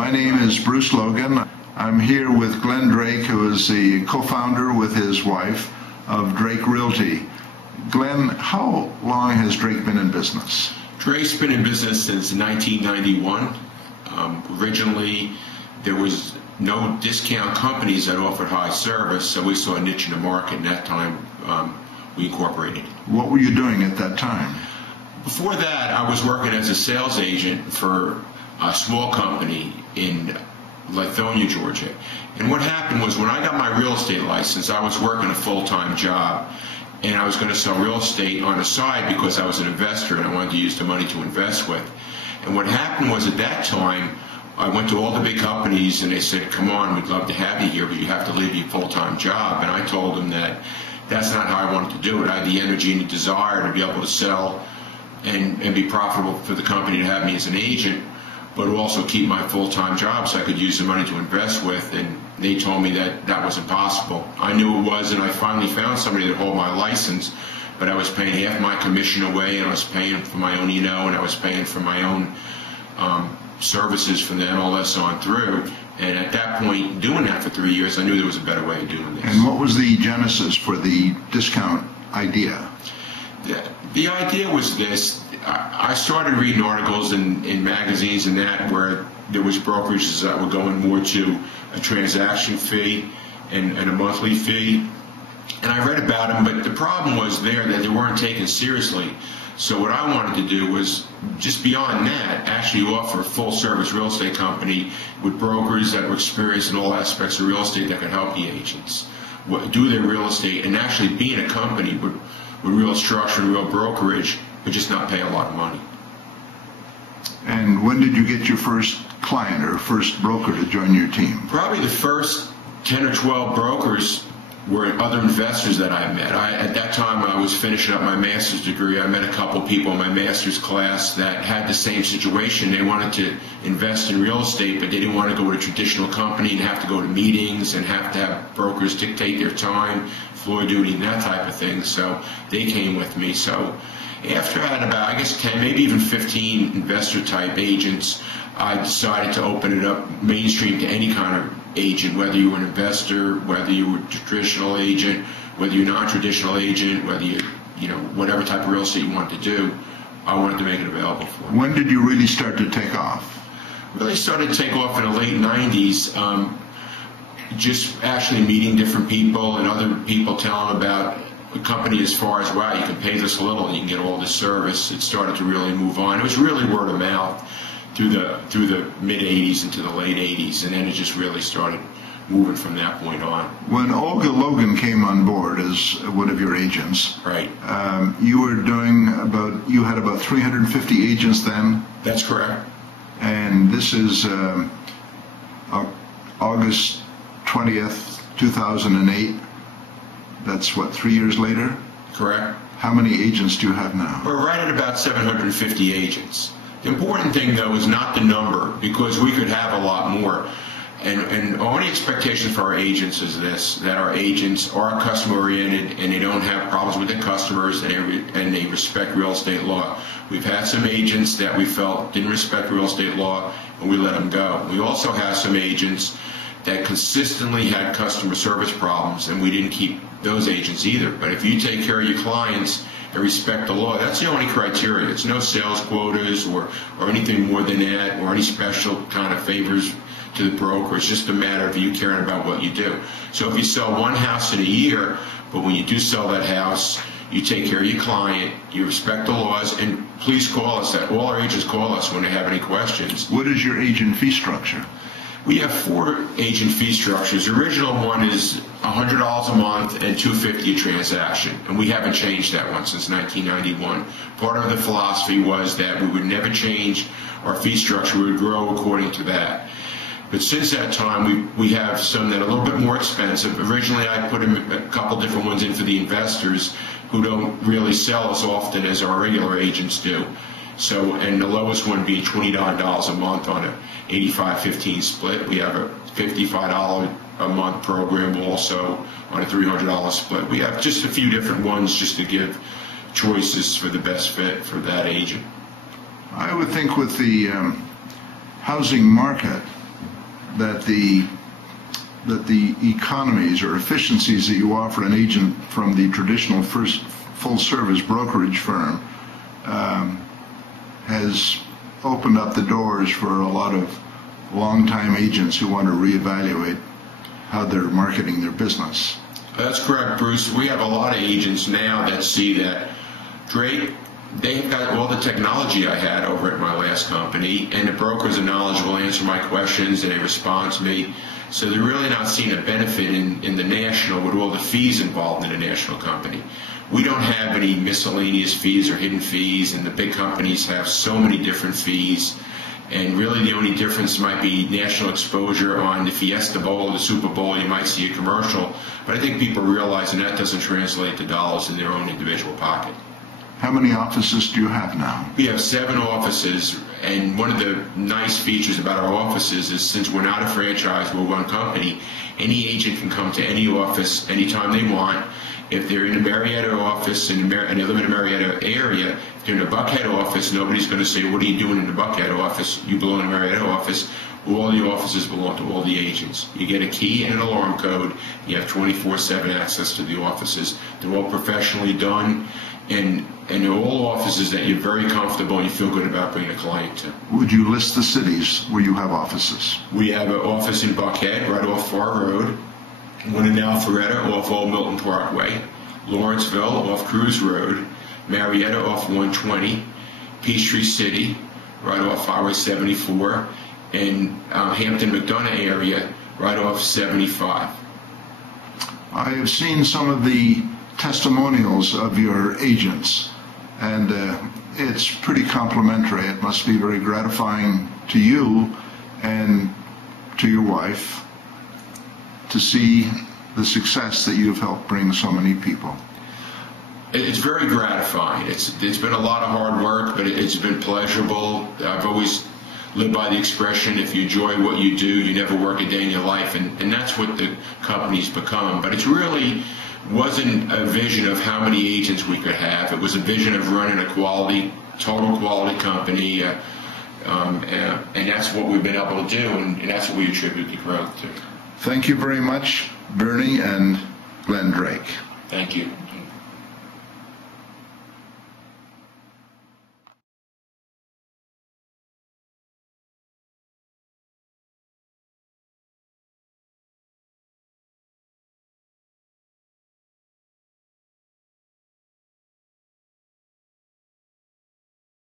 My name is Bruce Logan. I'm here with Glenn Drake, who is the co-founder with his wife of Drake Realty. Glenn, how long has Drake been in business? Drake's been in business since 1991. Originally, there was no discount companies that offered high service, so we saw a niche in the market, and at that time we incorporated. What were you doing at that time? Before that, I was working as a sales agent for a small company in Lithonia, Georgia. And what happened was, when I got my real estate license, I was working a full-time job, and I was going to sell real estate on the side because I was an investor and I wanted to use the money to invest with. And what happened was, at that time, I went to all the big companies and they said, "Come on, we'd love to have you here, but you have to leave your full-time job." And I told them that that's not how I wanted to do it. I had the energy and the desire to be able to sell and be profitable for the company to have me as an agent, but also keep my full-time job so I could use the money to invest with. And they told me that that wasn't possible. I knew it was, and I finally found somebody that held my license, but I was paying half my commission away, and I was paying for my own E&O, and I was paying for my own services from the MLS on through. And at that point, doing that for 3 years, I knew there was a better way of doing this. And what was the genesis for the discount idea? The idea was this. I started reading articles in magazines and that where there was brokerages that were going more to a transaction fee and a monthly fee. And I read about them, but the problem was that they weren't taken seriously. So what I wanted to do was, just beyond that, actually offer a full-service real estate company with brokers that were experienced in all aspects of real estate that could help the agents do their real estate, and actually be in a company with real structure and real brokerage, but just not pay a lot of money. And when did you get your first client or first broker to join your team? Probably the first 10 or 12 brokers were other investors that I met. At that time, I was finishing up my master's degree. I met a couple people in my master's class that had the same situation. They wanted to invest in real estate, but they didn't want to go to a traditional company and have to go to meetings and have to have brokers dictate their time, floor duty, and that type of thing. So they came with me. So after I had about, I guess, 10, maybe even 15 investor-type agents, I decided to open it up mainstream to any kind of agent, whether you were an investor, whether you were a traditional agent, whether you're a non-traditional agent, whether you whatever type of real estate you wanted to do, I wanted to make it available for them. When did you really start to take off? Really started to take off in the late 90s. Just actually meeting different people and other people telling about the company as far as, wow, you can pay this a little and you can get all this service. It started to really move on. It was really word of mouth through the mid-'80s into the late '80s, and then it just really started moving from that point on. When Olga Logan came on board as one of your agents, right? You had about 350 agents then? That's correct. And this is August 20th, 2008. That's what, 3 years later? Correct. How many agents do you have now? We're right at about 750 agents. The important thing, though, is not the number, because we could have a lot more. And our only expectation for our agents is this, that our agents are customer-oriented and they don't have problems with their customers, and they respect real estate law. We've had some agents that we felt didn't respect real estate law, and we let them go. We also have some agents that consistently had customer service problems, and we didn't keep those agents either. But if you take care of your clients and respect the law, that's the only criteria. It's no sales quotas or anything more than that, or any special kind of favors to the broker. It's just a matter of you caring about what you do. So if you sell one house in a year, but when you do sell that house, you take care of your client, you respect the laws, and please call us. All our agents call us when they have any questions. What is your agent fee structure? We have 4 agent fee structures. The original one is $100 a month and $250 a transaction, and we haven't changed that one since 1991. Part of the philosophy was that we would never change our fee structure. We would grow according to that. But since that time, we have some that are a little bit more expensive. Originally, I put a couple different ones in for the investors who don't really sell as often as our regular agents do. So, and the lowest one being $29 a month on an 85-15 split. We have a $55 a month program also on a $300 split. We have just a few different ones just to give choices for the best fit for that agent. I would think with the housing market that the economies or efficiencies that you offer an agent from the traditional full-service brokerage firm has opened up the doors for a lot of long-time agents who want to reevaluate how they're marketing their business. That's correct, Bruce. We have a lot of agents now that see that Drake, they've got all the technology I had over at my last company, and the brokers are knowledgeable, answer my questions, and they respond to me. So they're really not seeing a benefit in the national with all the fees involved in a national company. We don't have any miscellaneous fees or hidden fees, and the big companies have so many different fees. And really the only difference might be national exposure on the Fiesta Bowl or the Super Bowl. You might see a commercial, but I think people realize that doesn't translate to dollars in their own individual pocket. How many offices do you have now? We have 7 offices, and one of the nice features about our offices is since we're not a franchise, we're one company, any agent can come to any office anytime they want. If they're in the Marietta office and they live in the Marietta area, if they're in the Buckhead office, nobody's going to say, what are you doing in the Buckhead office? You belong in the Marietta office. All the offices belong to all the agents. You get a key and an alarm code. You have 24/7 access to the offices. They're all professionally done, and they're all offices that you're very comfortable and you feel good about bringing a client to. Would you list the cities where you have offices? We have an office in Buckhead, right off Far Road. One in Alpharetta off Old Milton Parkway, Lawrenceville off Cruise Road, Marietta off 120, Peachtree City right off Highway 74, and Hampton McDonough area right off 75. I have seen some of the testimonials of your agents, and it's pretty complimentary. It must be very gratifying to you and to your wife to see the success that you've helped bring so many people. It's very gratifying. It's been a lot of hard work, but it's been pleasurable. I've always lived by the expression, if you enjoy what you do, you never work a day in your life, and that's what the company's become. But it really wasn't a vision of how many agents we could have. It was a vision of running a total quality company, and that's what we've been able to do, and that's what we attribute the growth to. Thank you very much, Bernie and Glenn Drake. Thank you.